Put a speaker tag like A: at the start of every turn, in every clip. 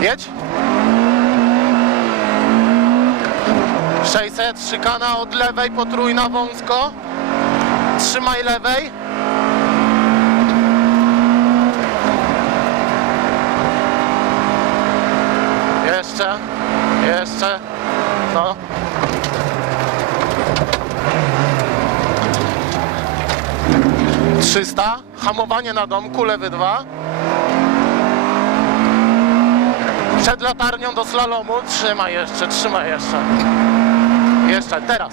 A: Jedź. 600, szykana od lewej, potrójna wąsko. Trzymaj lewej. Jeszcze, jeszcze, no. Trzysta, hamowanie na domku, lewy dwa. Przed latarnią do slalomu, trzymaj jeszcze, trzymaj jeszcze. Jeszcze, teraz.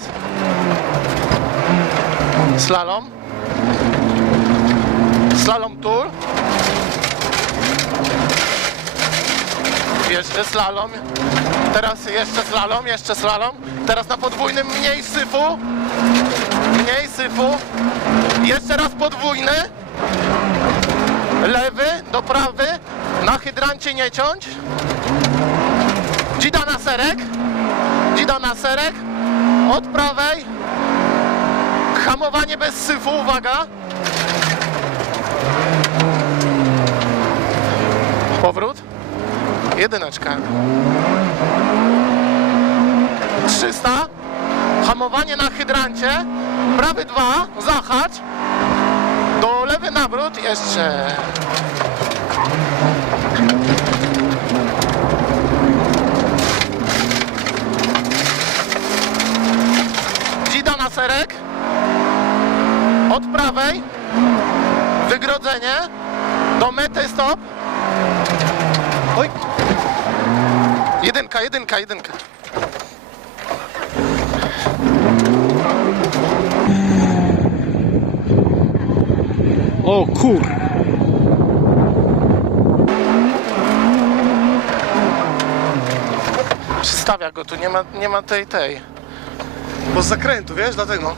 A: Slalom. Slalom tour. Jeszcze slalom. Teraz jeszcze slalom, jeszcze slalom. Teraz na podwójnym mniej syfu. Mniej syfu. Jeszcze raz podwójny. Lewy do prawy. Na hydrancie nie ciąć. Dzida na serek. Dzida na serek. Od prawej. Hamowanie bez syfu, uwaga. Powrót. Jedyneczka. 300. Hamowanie na hydrancie. Prawy dwa. Zahacz. Do lewy nawrót. Jeszcze. Dzida na serek. Od prawej. Wygrodzenie. Do mety stop. Oj. Jedynka, jedynka, jedynka.
B: O kur...
A: Przystawia go tu, nie ma, nie ma tej, tej.
C: Bo z zakrętu, wiesz, dlatego.